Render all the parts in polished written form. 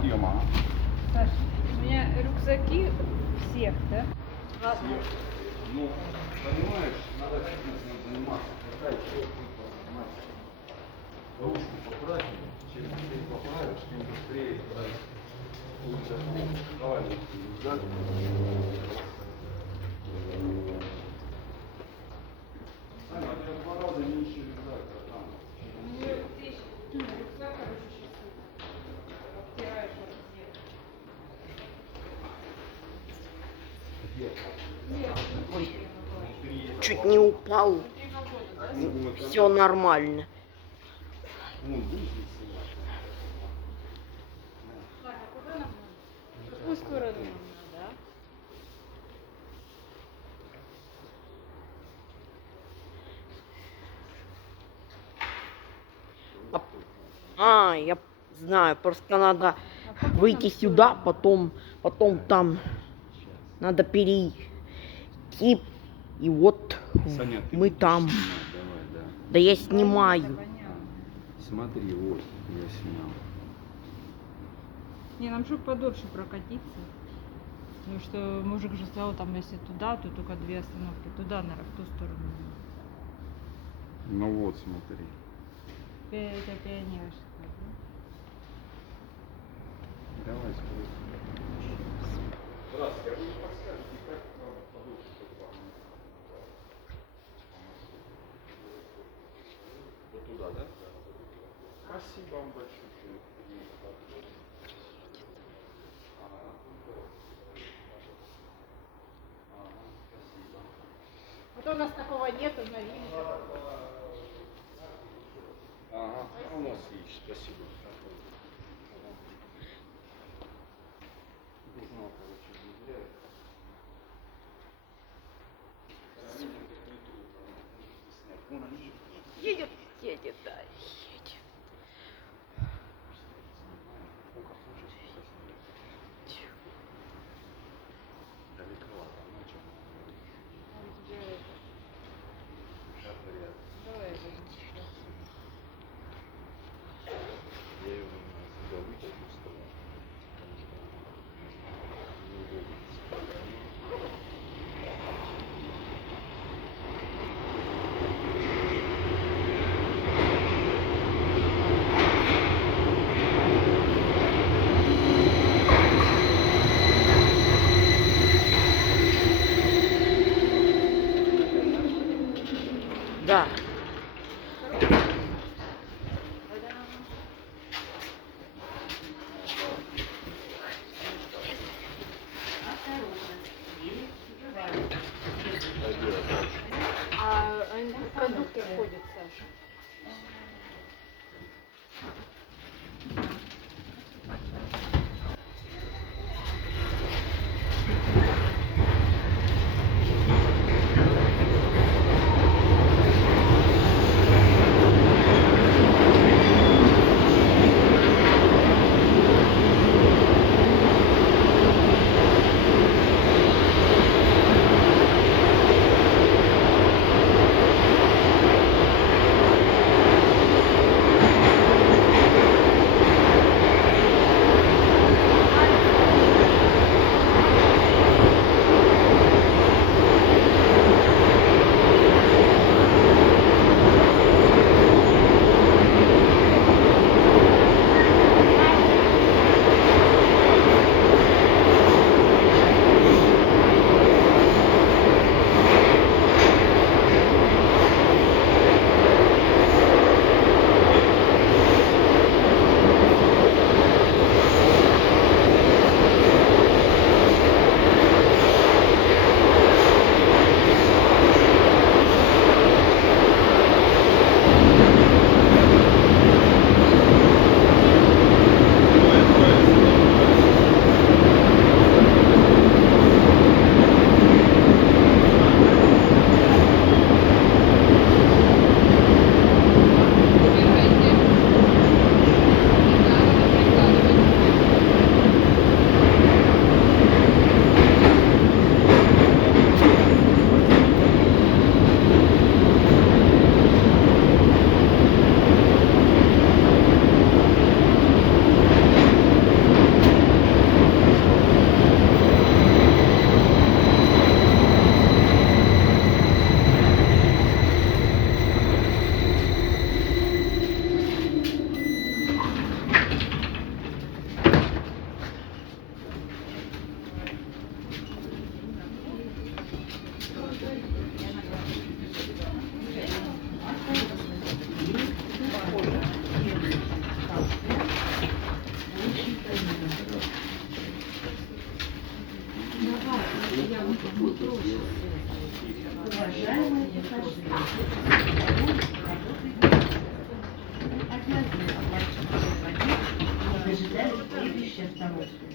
подъема, а? Саш, у меня рюкзаки всех, да? Ладно. Ну, понимаешь, надо фитнесом заниматься. Какая четкая информация. Ручку поправить, чем быстрее поправишь, тем быстрее лучше. Давай, рюкзак. Саня, а у тебя 2 раза меньше рюкзак, братан. У меня вещь, рюкзак, короче, сейчас обтираешь вот Где? Нет, Ой, Внутри этого. чуть не упал. внутри колгота, да? Все нормально. Вон, выждется. Так, а куда нам надо? В какую сторону нам надо, а? Я знаю, просто надо выйти сюда, потом там надо перейти. И вот Саня, ты мы будешь там. снимать? Давай, да. Да я Да снимаю. понятно. Смотри, вот, я снял. Не, нам чтобы подольше прокатиться. Потому что мужик же сказал, там, если туда, то только 2 остановки. Туда, наверное, в ту сторону. Ну вот, смотри. Это пионерская, да? Давай, скорее. Здравствуйте, а вы не подскажете, как подольше вот туда, да? Спасибо вам большое. Спасибо. Вот у нас такого нету, новинка. Ага, а у нас есть, спасибо. Не знал, короче, внедряют. Вон они едут. Едет, да, едет. Далековато, начал. Давай, Я ее Уважаемые пассажиры, обязаны оплатить проезд и дожидались следующей остановки.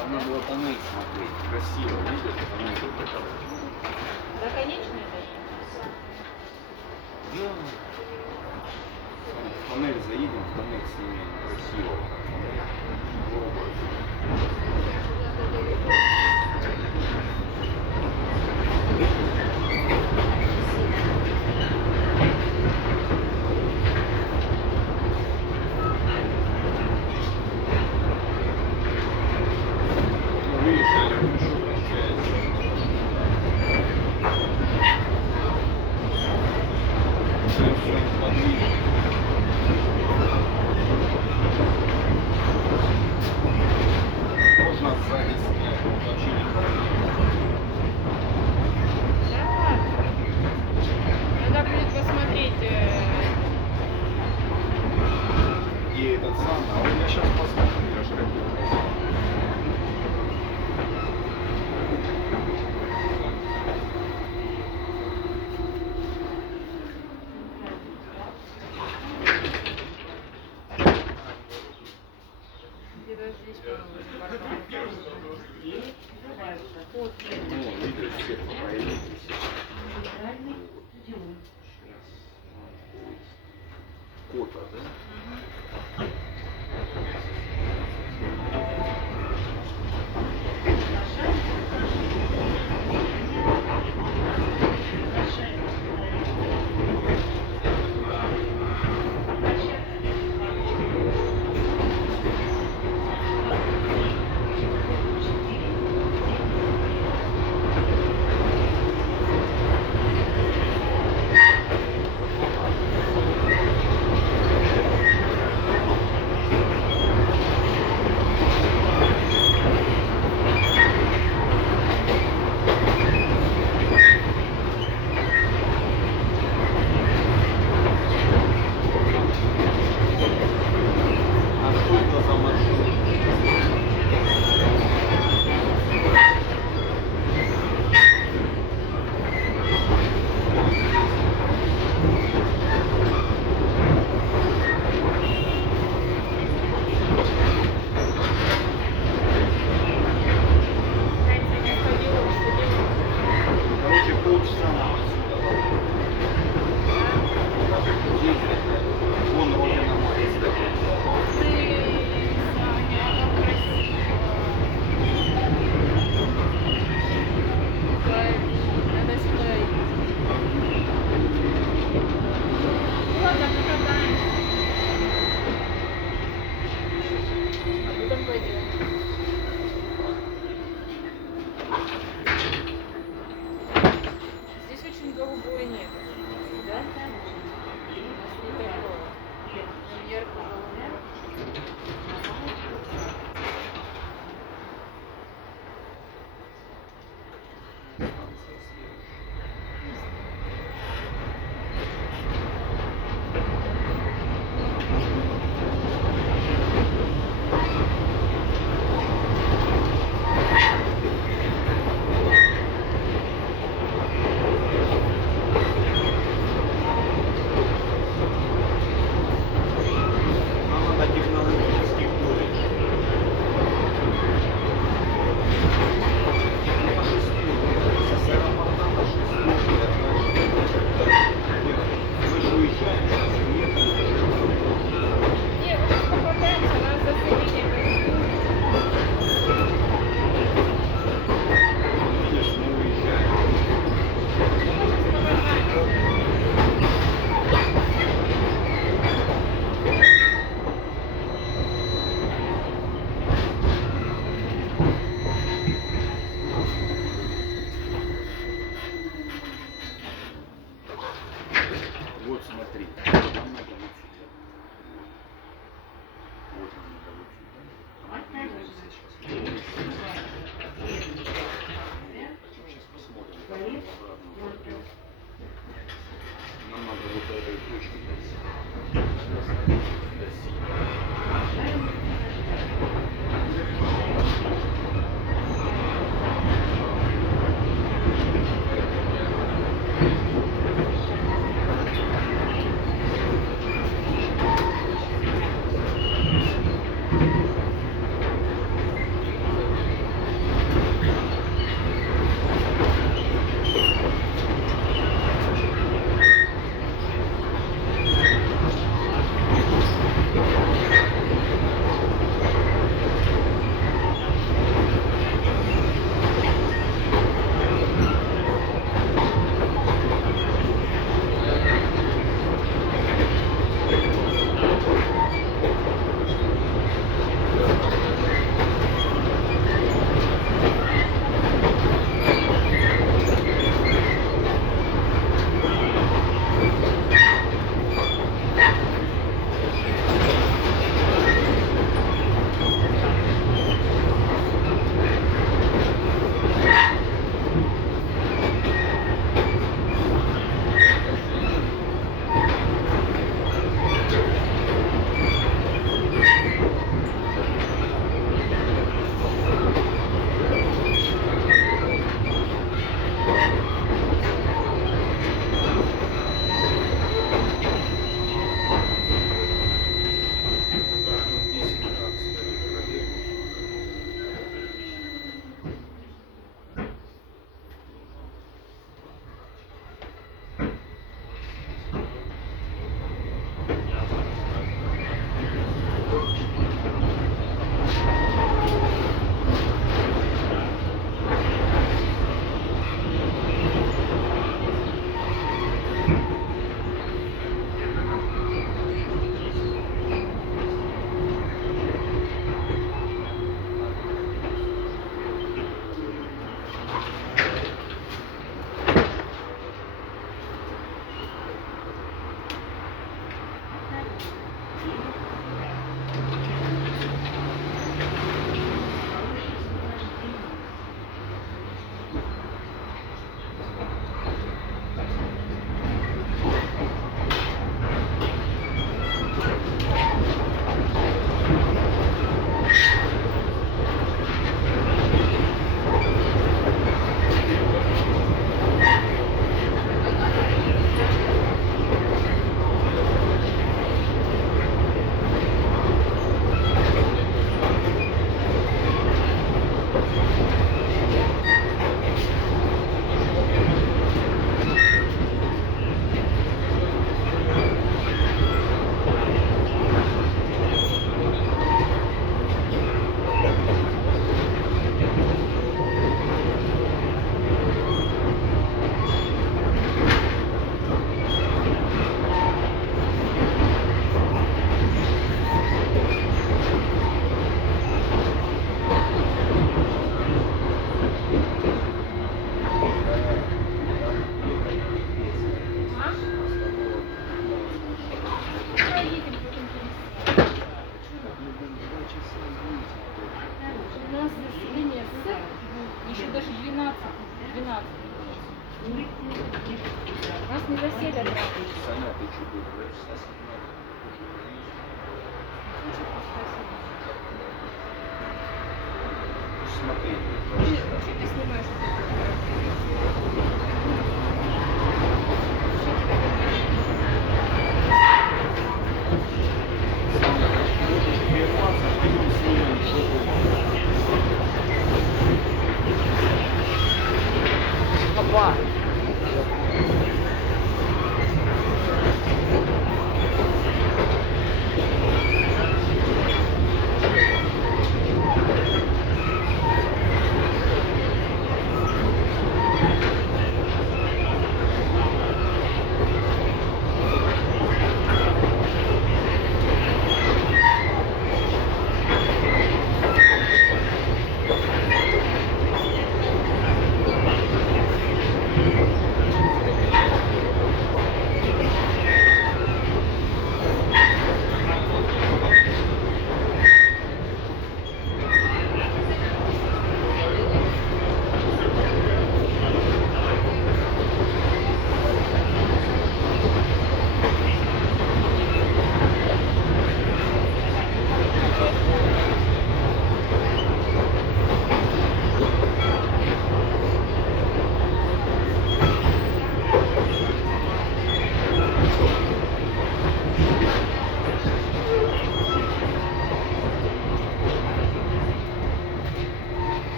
Там надо было тоннель смотреть. Красиво, видишь? Тоннель такой. Наконечная даже? Да. В тоннель заедем, в тоннель снимем. Красиво. Ну, видишь, я хорошо получается. Все подвижно. Можно сзади снять, вообще не проблема. Да. Надо будет посмотреть. И этот самый, а вот я сейчас посмотрю, я же хотел. Где-то здесь, по-моему, Ну, видишь, все появились. Центральный стадион. Кота, да? не весілля. Саня, ти чудо. Смотри. Что ты снимаешь? Опа.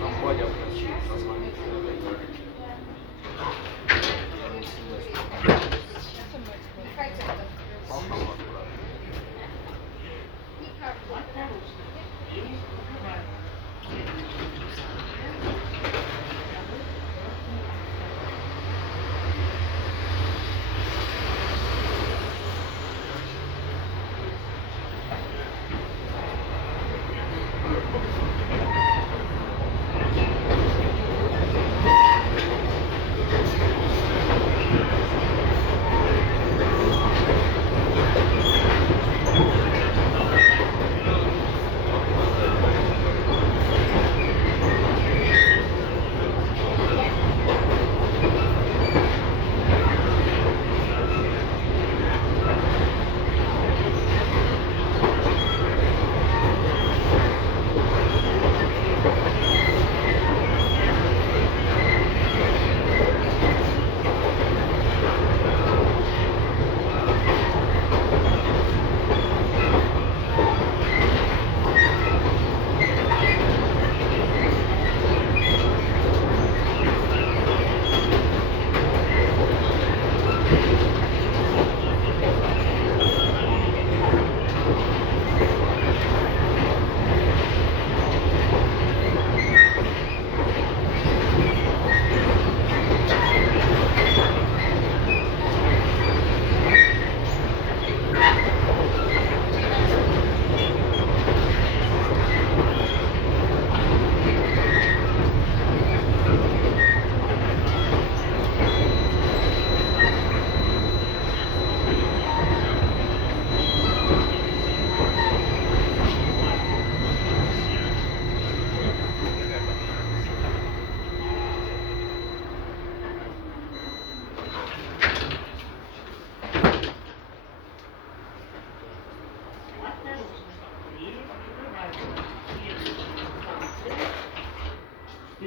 Там Вадя врачи, позвонит.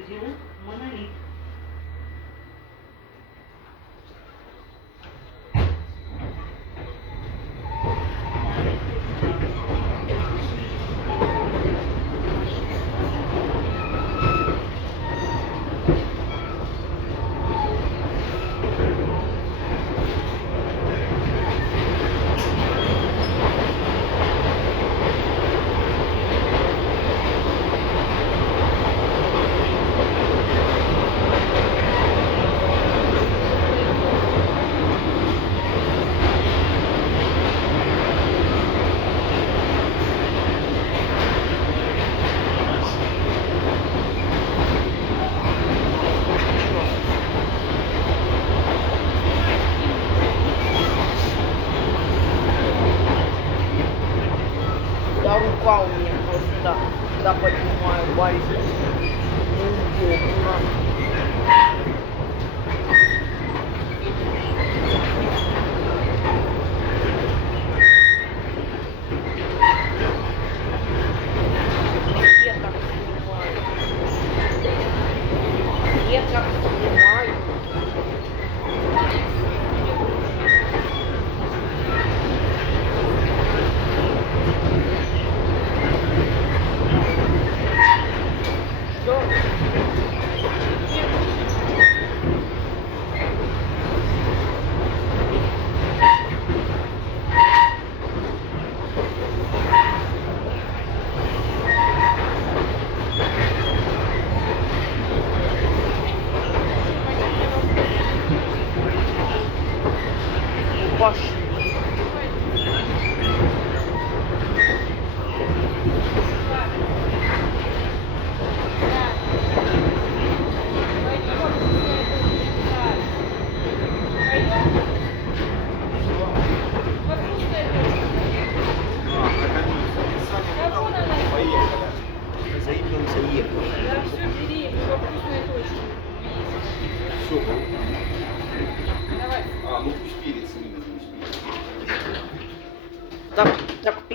Стадіон «Моноліт». Да рука у меня просто, когда поднимаю пальцы. Неудобно.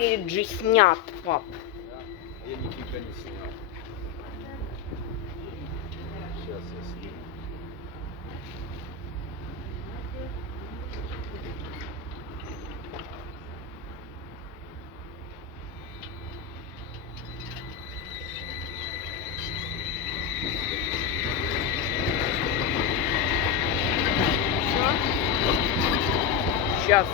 картриджи снят, пап. Я нифига не снял. Сейчас я сниму. Сейчас.